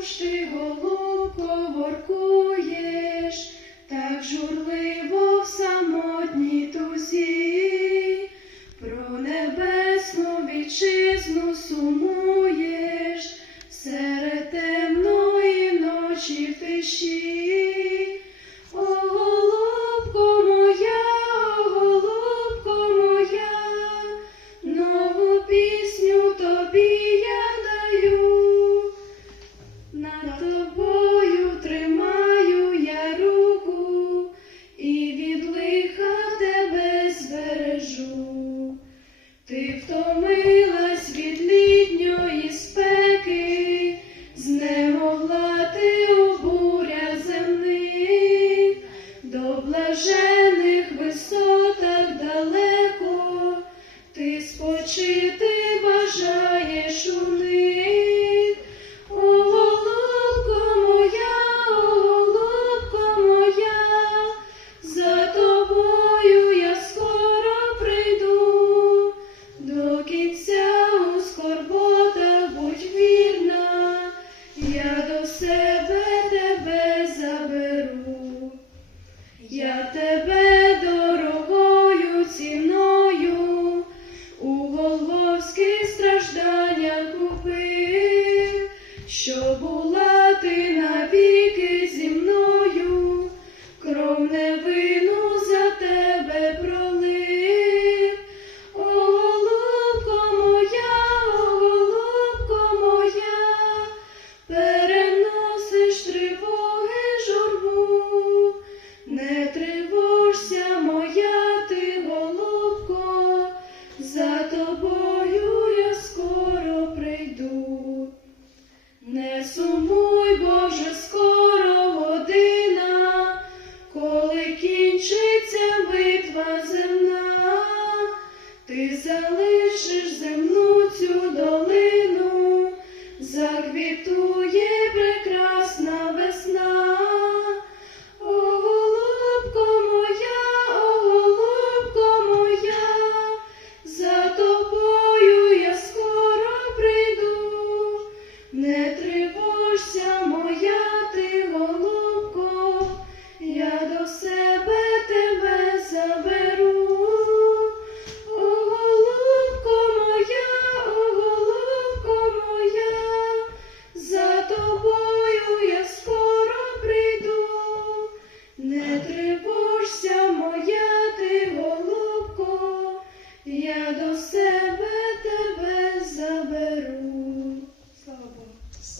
душі голубко воркуєш, так журливо в самотній тузі, про небесну вітчизну сумуєш серед темної ночі в тиші. блажених висотах далеко ти спочити. Що була ти Ти залишиш земну цю долину, заквітує. до себе.